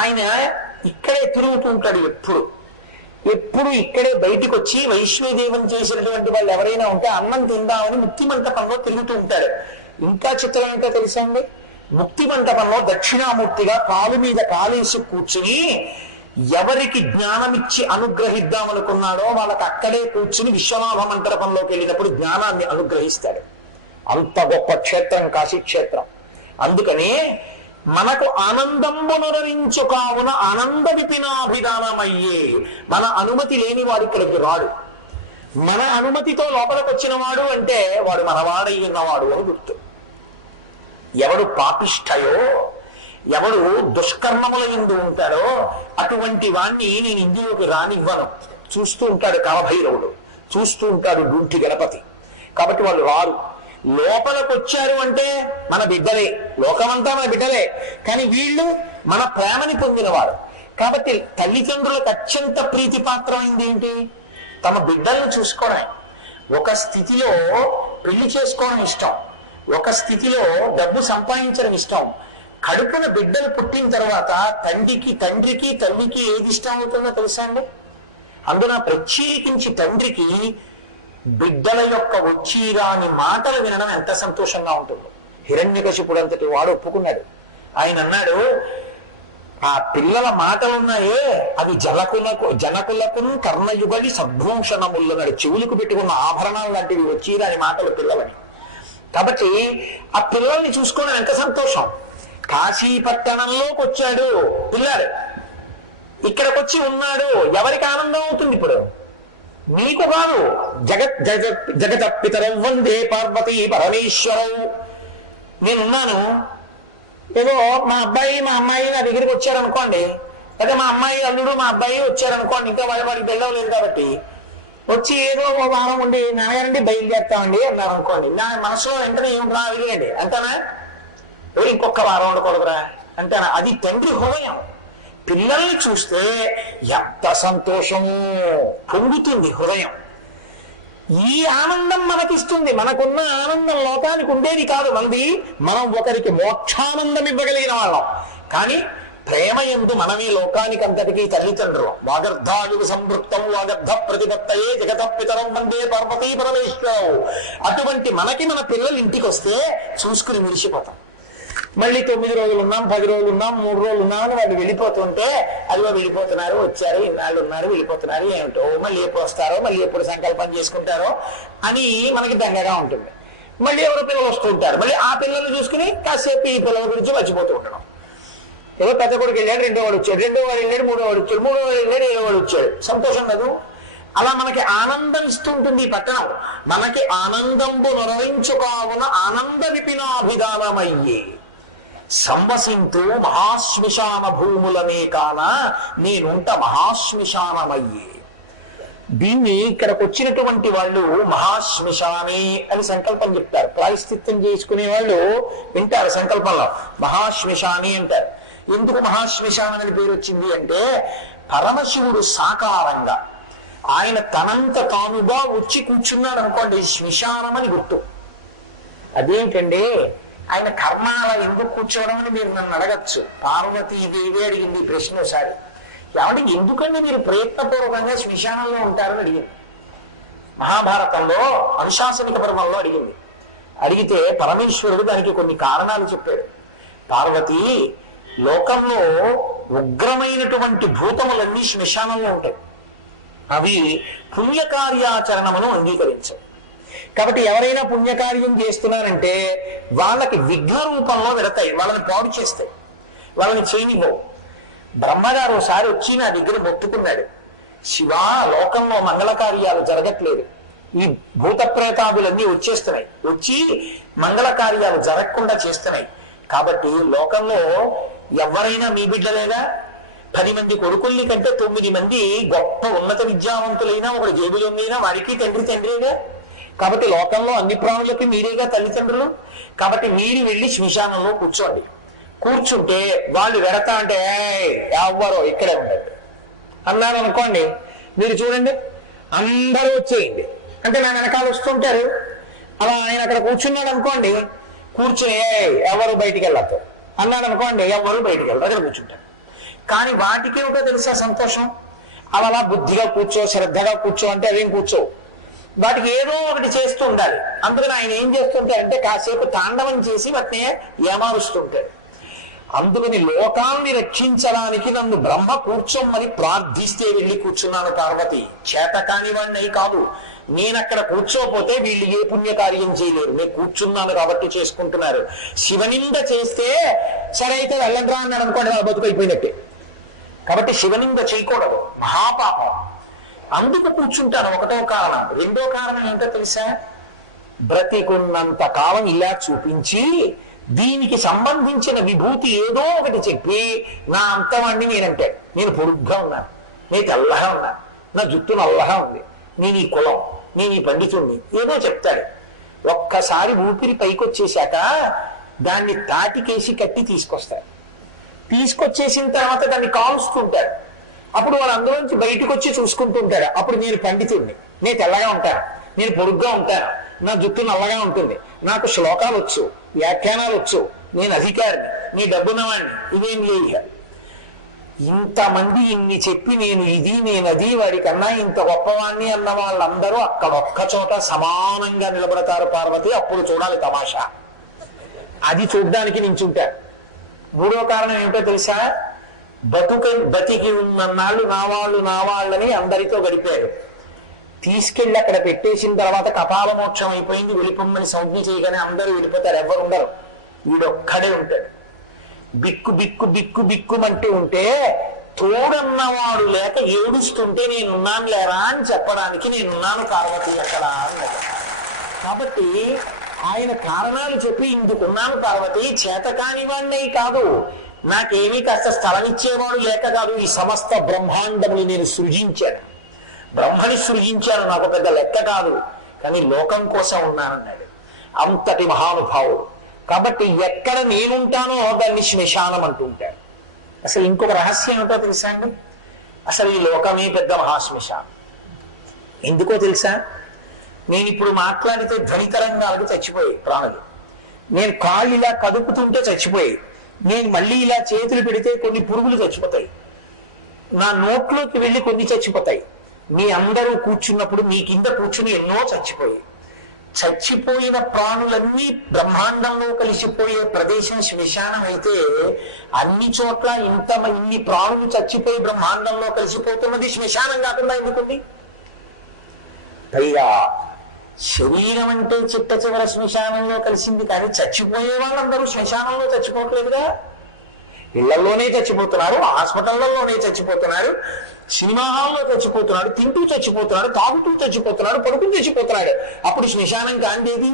ఆయన ఇక్కడే తిరుగుతూ ఉంటాడు ఎప్పుడు. ఎప్పుడు ఇక్కడే బయటికి వచ్చి వైష్ణవదేవం చేసినటువంటి వాళ్ళు ఎవరైనా ఉంటే అన్నం తిందామని ముక్తి మంటపంలో తిరుగుతూ ఉంటాడు. ఇంకా చిత్రం ఏంటో తెలుసా అండి, ముక్తి మంటపంలో దక్షిణామూర్తిగా కాలు మీద కాలేసి కూర్చుని ఎవరికి జ్ఞానమిచ్చి అనుగ్రహిద్దామనుకున్నాడో వాళ్ళకి అక్కడే కూర్చుని విశ్వనాథ మంటపంలోకి వెళ్ళినప్పుడు జ్ఞానాన్ని అనుగ్రహిస్తాడు. అంత గొప్ప క్షేత్రం కాశీక్షేత్రం. అందుకని మనకు ఆనందంబునరించు కావున ఆనంద విపినాభిధానమయ్యే, మన అనుమతి లేని వాడు ఇక్కడికి రాడు. మన అనుమతితో లోపలికి వచ్చిన వాడు అంటే వాడు మనవాడై ఉన్నవాడు అని గుర్తు. ఎవడు పాపిష్టయో, ఎవడు దుష్కర్మముల యందు ఉంటాడో అటువంటి వాణ్ణి నేను ఇందులోకి రానివ్వను. చూస్తూ ఉంటాడు కాలభైరవుడు, చూస్తూ ఉంటాడు గుంటి గణపతి. కాబట్టి వాళ్ళు రారు. లోపలికి వచ్చారు అంటే మన బిడ్డలే, లోకమంతా మన బిడ్డలే, కానీ వీళ్ళు మన ప్రేమని పొందినవారు. కాబట్టి తల్లిదండ్రులకు అత్యంత ప్రీతిపాత్రమైంది ఏంటి? తమ బిడ్డలను చూసుకోవడం. ఒక స్థితిలో పెళ్లి చేసుకోవడం ఇష్టం, ఒక స్థితిలో డబ్బు సంపాదించడం ఇష్టం. కడుపున బిడ్డలు పుట్టిన తర్వాత తండ్రికి తల్లికి ఏది ఇష్టం అవుతుందో తెలుసా అండి? అందున ప్రత్యేకించి తండ్రికి బిడ్డల యొక్క వచ్చిరాని మాటలు వినడం ఎంత సంతోషంగా ఉంటుందో. హిరణ్యకశిపుడు అంతటి వాడు ఒప్పుకున్నాడు. ఆయన అన్నాడు, ఆ పిల్లల మాటలున్నాయే అవి జనకులకు కర్ణయుగలి సద్భూషణములన్నాడు. చెవులకు పెట్టుకున్న ఆభరణాలు లాంటివి వచ్చిరాని మాటలు పిల్లలని. కాబట్టి ఆ పిల్లల్ని చూసుకోవడం ఎంత సంతోషం. కాశీపట్టణంలోకి వచ్చాడు పిల్లాడు, ఇక్కడికి వచ్చి ఉన్నాడు, ఎవరికి ఆనందం అవుతుంది? ఇప్పుడు మీకు కాదు. జగత పితరం వందే పార్వతీ పరమేశ్వరం. నేనున్నాను, ఏదో మా అబ్బాయి మా అమ్మాయి నా దగ్గరికి వచ్చారనుకోండి, లేదా మా అమ్మాయి అల్లుడు మా అబ్బాయి వచ్చారనుకోండి, ఇంకా వాడికి వెళ్ళలేదు కాబట్టి వచ్చి ఏదో ఒక వారం ఉండి నాన్నగారండి బయలుదేరుతామండి అన్నారు అనుకోండి, నా మనసులో వెంటనే ఏం రా వెళ్ళండి అంటానా? ఇంకొక వారం ఉండకూడదురా అంటానా? అది తండ్రి హృదయం. పిల్లల్ని చూస్తే ఎంత సంతోషము పొంగుతుంది హృదయం. ఈ ఆనందం మనకిస్తుంది. మనకున్న ఆనందం లోకానికి ఉండేది కాదు. మనం ఒకరికి మోక్షానందం ఇవ్వగలిగిన వాళ్ళం. కానీ ప్రేమ యందు మనమే లోకానికి అంతటికీ తల్లిదండ్రులు. వాగర్ధాయుగు సంవృత్తం వాగర్ధ ప్రతిపత్తయే జగత పితరం వందే పార్వతీ పరమేశ్వరం. అటువంటి మనకి మన పిల్లలు ఇంటికి వస్తే చూసుకుని మురిసిపోతాం. మళ్ళీ 9 రోజులు ఉన్నాం, 10 రోజులు ఉన్నాం, 3 రోజులు ఉన్నామని వాళ్ళు వెళ్ళిపోతుంటే అదిగో వెళ్ళిపోతున్నారు, వచ్చారు, ఇన్నాళ్ళు ఉన్నారు, వెళ్ళిపోతున్నారు, ఏమిటో మళ్ళీ ఎప్పుడు వస్తారో, మళ్ళీ ఎప్పుడు సంకల్పం చేసుకుంటారో అని మనకి దండగా ఉంటుంది. మళ్ళీ ఎవరో పిల్లలు వస్తూ ఉంటారు, మళ్ళీ ఆ పిల్లల్ని చూసుకుని కాసేపు ఈ పిల్లల గురించి మర్చిపోతూ ఉండడం. ఏదో పెద్ద కొడుకు వెళ్ళాడు, రెండో వాడు వచ్చాడు, రెండో వాడు వెళ్ళాడు, మూడో వాడు వచ్చాడు, మూడో వాడు వెళ్ళాడు, ఏడో వాడు వచ్చాడు. సంతోషం లేదు. అలా మనకి ఆనందం ఇస్తుంటుంది ఈ పట్టణం. మనకి ఆనందంబు నొరవించుకావున ఆనంద విపినాభిధానమయ్యే సంవసింతు మహాశ్మశాన భూములనే కాన నేనుంట మహాశ్మశానమయ్యే. దీన్ని ఇక్కడికి వచ్చినటువంటి వాళ్ళు మహాశ్మశానే అని సంకల్పం చెప్తారు. ప్రాయశ్చిత్తం చేసుకునే వాళ్ళు వింటారు సంకల్పంలో మహాశ్మశానే అంటారు. ఎందుకు మహాశ్మశానం అని పేరు వచ్చింది అంటే, పరమశివుడు సాకారంగా ఆయన తనంత తానుగా వచ్చి కూర్చున్నాడు అనుకోండి, శ్మశానం అని గుర్తు. అదేంటండి ఆయన కర్మాల ఎందుకు కూర్చోవడం అని మీరు నన్ను అడగచ్చు. పార్వతీదేవి అడిగింది ఈ ప్రశ్న ఒకసారి. కాబట్టి ఎందుకంటే మీరు ప్రయత్నపూర్వకంగా శ్మశానంలో ఉంటారని అడిగింది. మహాభారతంలో అనుశాసనిక పర్వంలో అడిగింది. అడిగితే పరమేశ్వరుడు దానికి కొన్ని కారణాలు చెప్పాడు. పార్వతి, లోకంలో ఉగ్రమైనటువంటి భూతములన్నీ శ్మశానంలో ఉంటాయి. అవి పుణ్యకార్యాచరణమును అంగీకరించవు. కాబట్టి ఎవరైనా పుణ్యకార్యం చేస్తున్నారంటే వాళ్ళకి విఘ్న రూపంలో వెళతాయి, వాళ్ళని పాడు చేస్తాయి, వాళ్ళని చేయనివ్వవు. బ్రహ్మగారు ఒకసారి వచ్చి నా దగ్గర మొత్తుకున్నాడు, శివా, లోకంలో మంగళ కార్యాలు జరగట్లేదు, ఈ భూత ప్రేతాదులన్నీ వచ్చేస్తున్నాయి, వచ్చి మంగళ కార్యాలు జరగకుండా చేస్తున్నాయి. కాబట్టి లోకంలో ఎవరైనా మీ బిడ్డలేదా? 10 మంది కొడుకుల్ని కంటే 9 మంది గొప్ప ఉన్నత విద్యావంతులైనా ఒకటి జేబులైనా వారికి తండ్రిగా. కాబట్టి లోకంలో అన్ని ప్రాణులకి మీరేగా తల్లిదండ్రులు. కాబట్టి మీరు వెళ్ళి శ్మశానంలో కూర్చోండి. కూర్చుంటే వాళ్ళు వెడతా అంటే ఎవ్వరో ఇక్కడే ఉండండి అన్నారు అనుకోండి, మీరు చూడండి అందరూ వచ్చేయండి అంటే నా వెనకాల వస్తుంటారు. అలా ఆయన అక్కడ కూర్చున్నాడు అనుకోండి, కూర్చుని ఎవరు బయటికి వెళ్ళొద్దు అన్నాడు అనుకోండి, ఎవరు బయటికి వెళ్ళరు, అక్కడ కూర్చుంటారు. కానీ వాటికి ఏమిటో తెలుసా సంతోషం. అవి అలా బుద్ధిగా కూర్చో, శ్రద్ధగా కూర్చో అంటే అవేం కూర్చో, వాటికి ఏదో ఒకటి చేస్తూ ఉండాలి. అందుకని ఆయన ఏం చేస్తుంటాడంటే కాసేపు తాండవం చేసి వాటిని ఏమారుస్తుంటాడు. అందుకని లోకాన్ని రక్షించడానికి నన్ను బ్రహ్మ కూర్చోమని ప్రార్థిస్తే వెళ్ళి కూర్చున్నాను పార్వతి. చేత కానివాడిని కాదు, నేనక్కడ కూర్చోపోతే వీళ్ళు ఏ పుణ్యకార్యం చేయలేరు, నేను కూర్చున్నాను కాబట్టి చేసుకుంటున్నారు. శివనింద చేస్తే సరే అయితే వెళ్ళండ్రా అన్నాడు అనుకోండి, వాళ్ళ బతుకైపోయినట్టే. కాబట్టి శివనింద చేయకూడదు, మహాపాపం. అందుకు కూర్చుంటాను, ఒకటో కారణం. రెండో కారణం ఏంటో తెలుసా, బ్రతికున్నంత కాలం ఇలా చూపించి దీనికి సంబంధించిన విభూతి ఏదో ఒకటి చెప్పి నా అంతవాణ్ణి నేనంటాడు. నేను పొడుగ్గా ఉన్నాను, నేను తెల్లగా ఉన్నాను, నా జుట్టు నల్లగా ఉంది, నేను ఈ కులం, నేను ఈ పండితుడిని, ఏదో చెప్తాడు. ఒక్కసారి ఊపిరి పైకొచ్చేశాక దాన్ని తాటికేసి కట్టి తీసుకొస్తాడు. తీసుకొచ్చేసిన తర్వాత దాన్ని కాల్చుకుంటాడు. అప్పుడు వాళ్ళు అందులోంచి బయటకు వచ్చి చూసుకుంటుంటాడు. అప్పుడు నేను పండితుడిని, నేను తెల్లగా ఉంటాను, నేను పొడుగ్గా ఉంటాను, నా జుట్టు నల్లగా ఉంటుంది, నాకు శ్లోకాలు వచ్చు, వ్యాఖ్యానాలు వచ్చు, నేను అధికారిని, నీ డబ్బున్నవాడిని, ఇదేం లేదు. ఇంతమంది ఇన్ని చెప్పి నేను ఇది నేను అది వాడికన్నా ఇంత గొప్పవాణ్ణి అన్న వాళ్ళందరూ అక్కడ ఒక్క చోట సమానంగా నిలబడతారు పార్వతి. అప్పుడు చూడాలి తమాషా, అది చూడ్డానికి నించుంటారు. మూడో కారణం ఏమిటో తెలుసా, బతికి ఉన్నన్నాళ్ళు నా వాళ్ళని అందరితో గడిపాడు. తీసుకెళ్ళి అక్కడ పెట్టేసిన తర్వాత కపాల మోక్షం అయిపోయింది, వెళ్ళిపోమ్మని సంజ్ఞ చేయగానే అందరూ వెళ్ళిపోతారు, ఎవరు ఉండరు, వీడొక్కడే ఉంటాడు. బిక్కు బిక్కు బిక్కు బిక్కుమంటూ ఉంటే తోడన్నవాడు లేక ఏడుస్తుంటే నేనున్నాను లేరా అని చెప్పడానికి నేనున్నాను పార్వతి అక్కడ అన్నది. కాబట్టి ఆయన కారణాలు చెప్పి ఇందుకున్నాను పార్వతి, చేతకాని వాణ్ణి కాదు, నాకేమీ కాస్త స్థలం ఇచ్చేవాడు లేక కాదు, ఈ సమస్త బ్రహ్మాండముని నేను సృజించాను, బ్రహ్మని సృజించాను, నాకు పెద్ద లెక్క కాదు, కానీ లోకం కోసం ఉన్నానన్నాడు. అంతటి మహానుభావుడు. కాబట్టి ఎక్కడ నేనుంటానో దాన్ని శ్మశానం అంటుంటాడు. అసలు ఇంకొక రహస్యం ఏమిటో తెలుసా అండి, అసలు ఈ లోకమే పెద్ద మహాశ్మశానం. ఎందుకో తెలుసా, నేను ఇప్పుడు మాట్లాడితే ధ్వనితరంగాలకు చచ్చిపోయాయి ప్రాణులు, నేను కాళ్ళు ఇలా కదుపుతుంటే చచ్చిపోయాయి, నేను మళ్ళీ ఇలా చేతులు పెడితే కొన్ని పురుగులు చచ్చిపోతాయి, నా నోట్లోకి వెళ్ళి కొన్ని చచ్చిపోతాయి, మీ అందరూ కూర్చున్నప్పుడు మీ కింద కూర్చుని ఎన్నో చచ్చిపోయాయి. చచ్చిపోయిన ప్రాణులన్నీ బ్రహ్మాండంలో కలిసిపోయే ప్రదేశం శ్మశానం అయితే అన్ని చోట్ల ఇన్ని ప్రాణులు చచ్చిపోయి బ్రహ్మాండంలో కలిసిపోతున్నది శ్మశానం కాకుండా ఎందుకుంది? పైగా శరీరం అంటే చిట్ట చివర శ్మశానంలో కలిసింది, కానీ చచ్చిపోయే వాళ్ళందరూ శ్మశానంలో చచ్చిపోవట్లేదుగా. ఇళ్లలోనే చచ్చిపోతున్నారు, హాస్పిటళ్లలోనే చచ్చిపోతున్నారు, సినిమా హాల్లో చచ్చిపోతున్నాడు, తింటూ చచ్చిపోతున్నాడు, తాగుతూ చచ్చిపోతున్నాడు, పడుకుని చచ్చిపోతున్నాడు. అప్పుడు శ్మశానం కాందేది?